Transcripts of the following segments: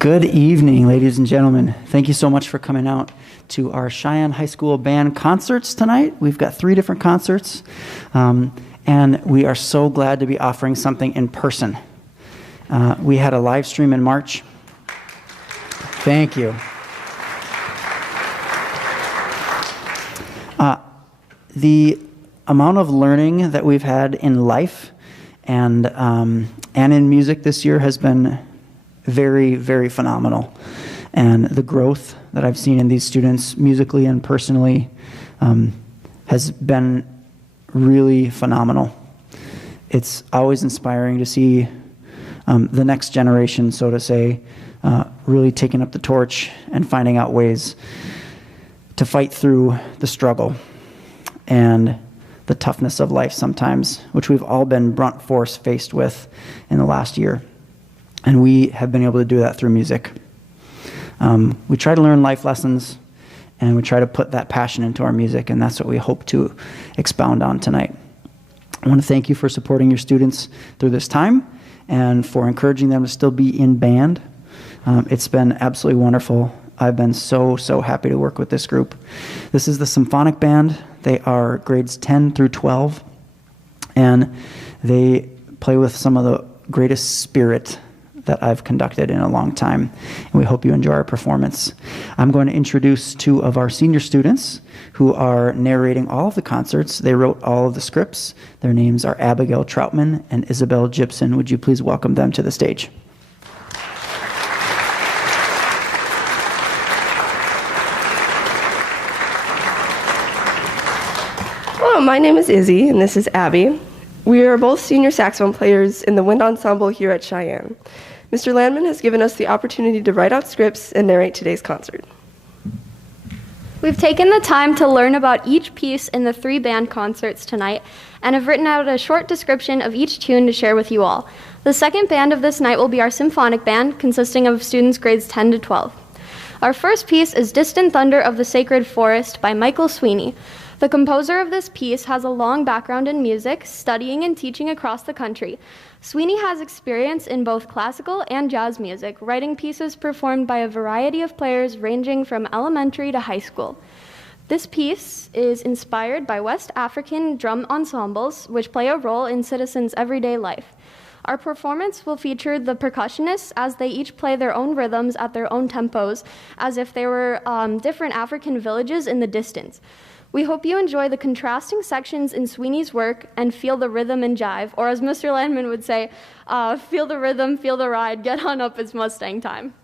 Good evening, ladies and gentlemen. Thank you so much for coming out to our Sheyenne High School band concerts tonight. We've got 3 different concerts, and we are so glad to be offering something in person. We had a live stream in March. Thank you. The amount of learning that we've had in life and in music this year has been very, very phenomenal. And the growth that I've seen in these students musically and personally has been really phenomenal. It's always inspiring to see the next generation, so to say, really taking up the torch and finding out ways to fight through the struggle and the toughness of life sometimes, which we've all been brunt force faced with in the last year. And we have been able to do that through music. We try to learn life lessons, and we try to put that passion into our music, and that's what we hope to expound on tonight. I want to thank you for supporting your students through this time and for encouraging them to still be in band. It's been absolutely wonderful. I've been so happy to work with this group. This is the Symphonic Band. They are grades 10 through 12, and they play with some of the greatest spirit that I've conducted in a long time, and we hope you enjoy our performance. I'm going to introduce 2 of our senior students who are narrating all of the concerts. They wrote all of the scripts. Their names are Abigail Troutman and Isabel Gibson. Would you please welcome them to the stage? Hello, my name is Izzy, and this is Abby. We are both senior saxophone players in the wind ensemble here at Sheyenne. Mr. Landman has given us the opportunity to write out scripts and narrate today's concert. We've taken the time to learn about each piece in the 3 band concerts tonight and have written out a short description of each tune to share with you all. The second band of this night will be our Symphonic Band, consisting of students grades 10 to 12. Our first piece is Distant Thunder of the Sacred Forest by Michael Sweeney. The composer of this piece has a long background in music, studying and teaching across the country. Sweeney has experience in both classical and jazz music, writing pieces performed by a variety of players ranging from elementary to high school. This piece is inspired by West African drum ensembles, which play a role in citizens' everyday life. Our performance will feature the percussionists as they each play their own rhythms at their own tempos, as if they were different African villages in the distance. We hope you enjoy the contrasting sections in Sweeney's work and feel the rhythm and jive, or as Mr. Landman would say, feel the rhythm, feel the ride, get on up, it's Mustang time.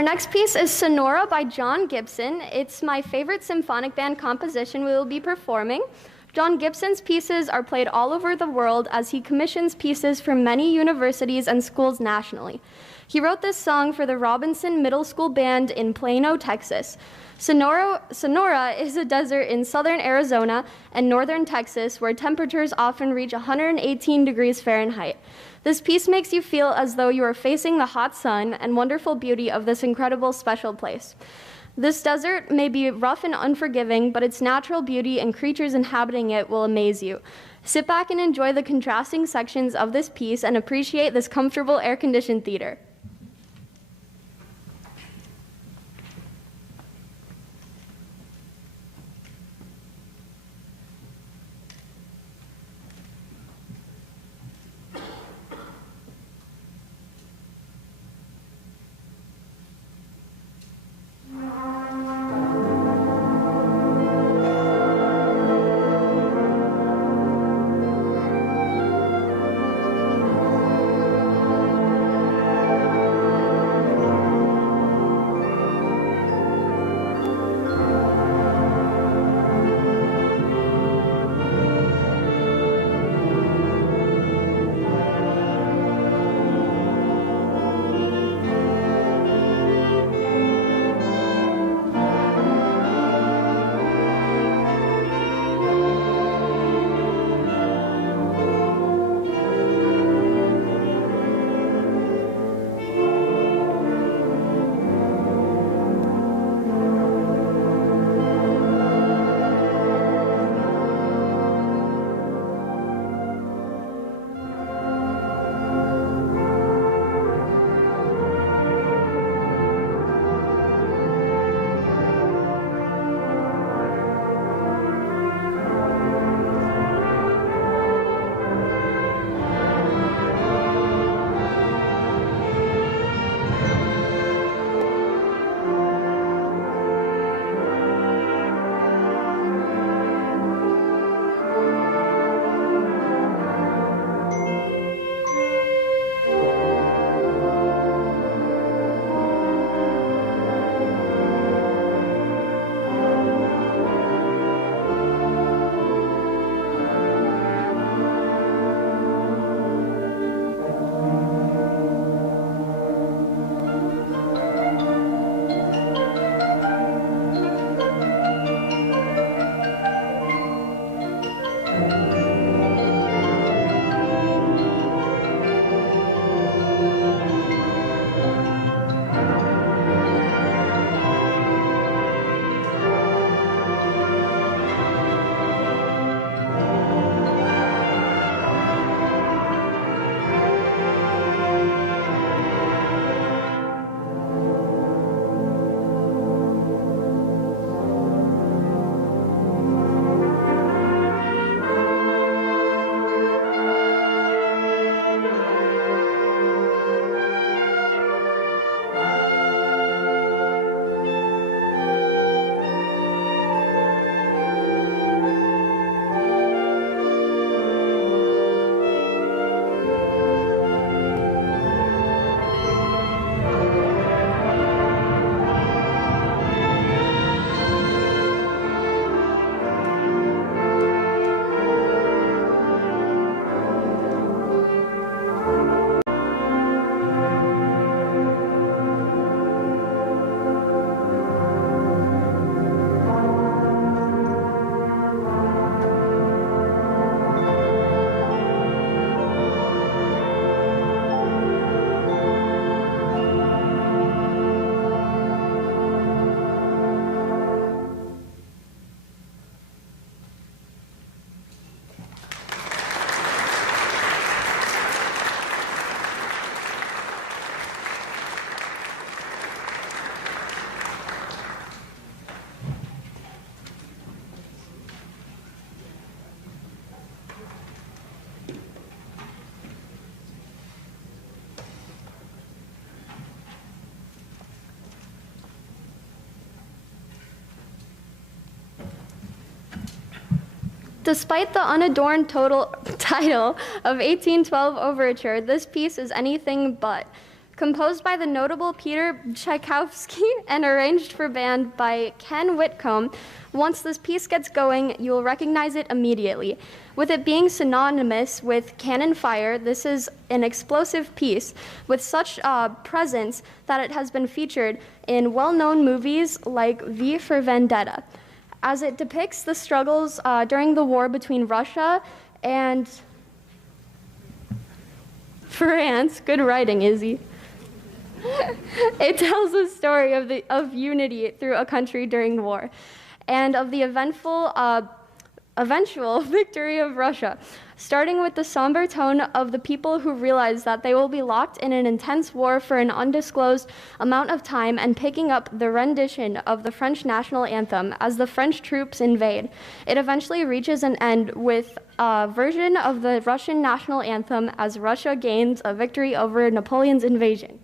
Our next piece is Sonora by John Gibson. It's my favorite symphonic band composition we will be performing. John Gibson's pieces are played all over the world as he commissions pieces from many universities and schools nationally. He wrote this song for the Robinson Middle School Band in Plano, Texas. Sonora is a desert in southern Arizona and northern Texas where temperatures often reach 118 degrees Fahrenheit. This piece makes you feel as though you are facing the hot sun and wonderful beauty of this incredible special place. This desert may be rough and unforgiving, but its natural beauty and creatures inhabiting it will amaze you. Sit back and enjoy the contrasting sections of this piece and appreciate this comfortable air-conditioned theater. Despite the unadorned title of 1812 Overture, this piece is anything but. composed by the notable Peter Tchaikovsky and arranged for band by Ken Whitcomb. Once this piece gets going, you will recognize it immediately. With it being synonymous with cannon fire, this is an explosive piece with such presence that it has been featured in well-known movies like V for Vendetta, as it depicts the struggles during the war between Russia and France. Good writing, Izzy. It tells the story of unity through a country during war, and of the eventual victory of Russia, starting with the somber tone of the people who realize that they will be locked in an intense war for an undisclosed amount of time, and picking up the rendition of the French national anthem as the French troops invade. It eventually reaches an end with a version of the Russian national anthem as Russia gains a victory over Napoleon's invasion.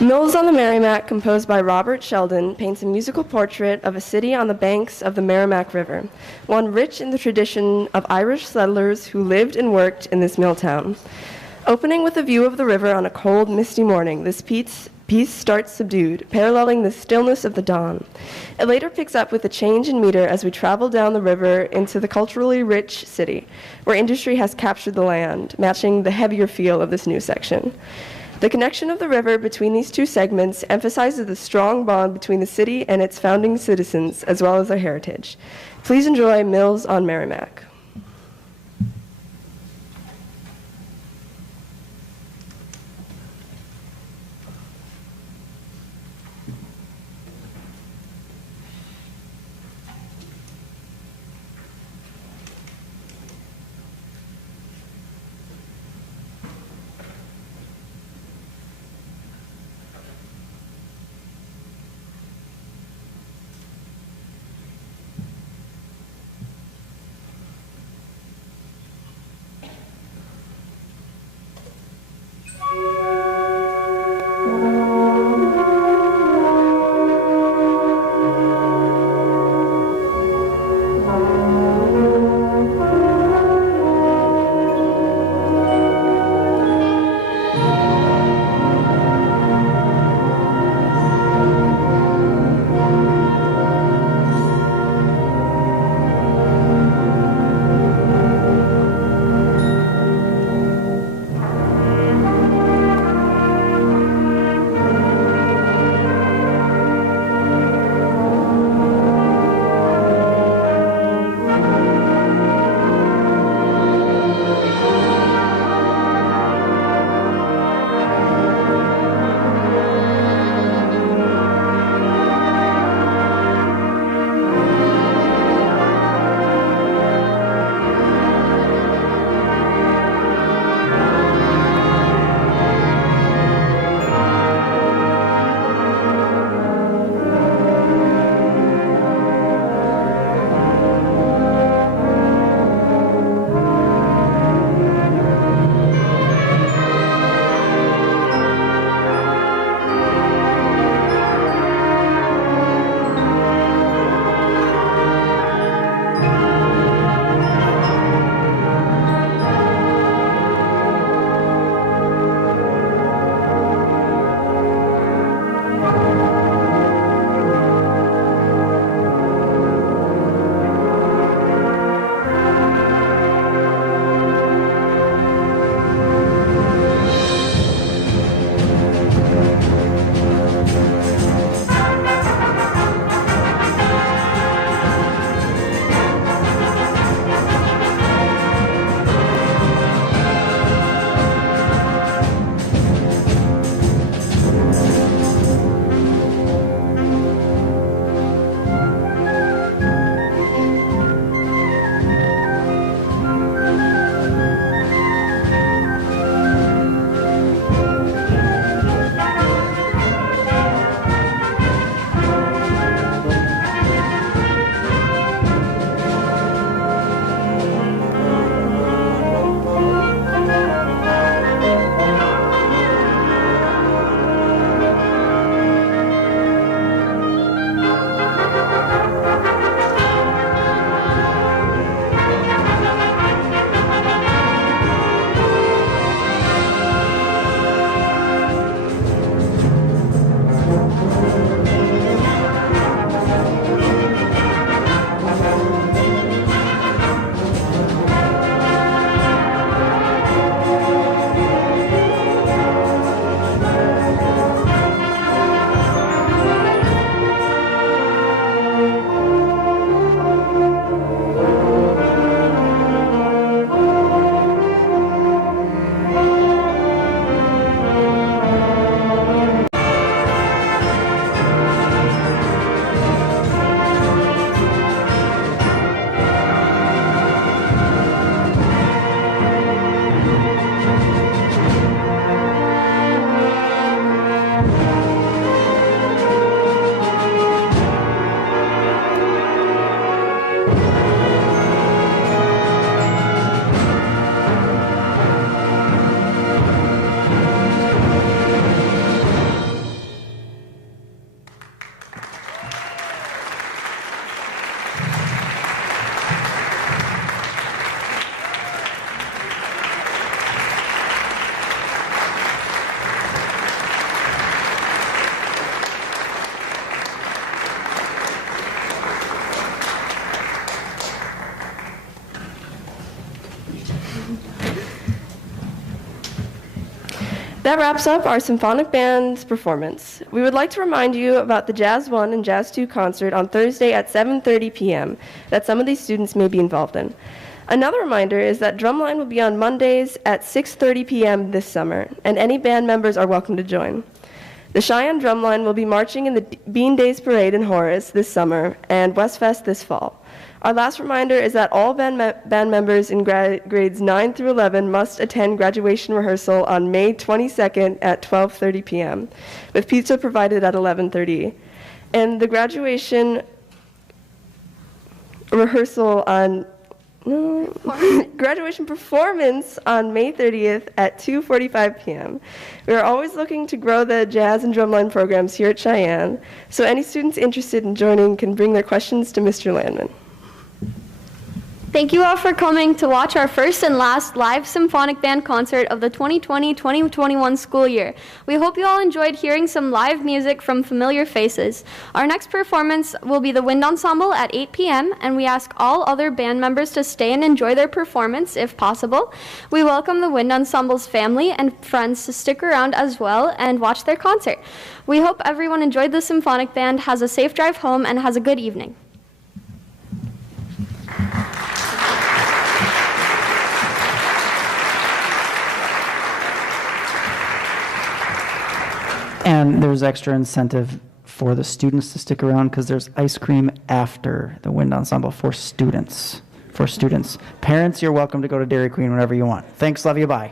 Mills on the Merrimack, composed by Robert Sheldon, paints a musical portrait of a city on the banks of the Merrimack River, one rich in the tradition of Irish settlers who lived and worked in this mill town. Opening with a view of the river on a cold, misty morning, this piece starts subdued, paralleling the stillness of the dawn. It later picks up with a change in meter as we travel down the river into the culturally rich city, where industry has captured the land, matching the heavier feel of this new section. The connection of the river between these two segments emphasizes the strong bond between the city and its founding citizens, as well as their heritage. Please enjoy Mills on Merrimack. That wraps up our symphonic band's performance. We would like to remind you about the Jazz 1 and Jazz 2 concert on Thursday at 7:30 p.m. that some of these students may be involved in. Another reminder is that Drumline will be on Mondays at 6:30 p.m. this summer, and any band members are welcome to join. The Cheyenne Drumline will be marching in the Bean Days Parade in Horace this summer and Westfest this fall. Our last reminder is that all band members in grades 9 through 11 must attend graduation rehearsal on May 22nd at 12:30 p.m., with pizza provided at 11:30. And the graduation graduation performance on May 30th at 2:45 p.m. We are always looking to grow the jazz and drumline programs here at Cheyenne, so any students interested in joining can bring their questions to Mr. Landman. Thank you all for coming to watch our first and last live symphonic band concert of the 2020-2021 school year. We hope you all enjoyed hearing some live music from familiar faces. Our next performance will be the Wind Ensemble at 8 p.m., and we ask all other band members to stay and enjoy their performance if possible. We welcome the Wind Ensemble's family and friends to stick around as well and watch their concert. We hope everyone enjoyed the symphonic band, has a safe drive home, and has a good evening. And there's extra incentive for the students to stick around because there's ice cream after the Wind Ensemble for students. Parents, you're welcome to go to Dairy Queen whenever you want. Thanks, love you, bye.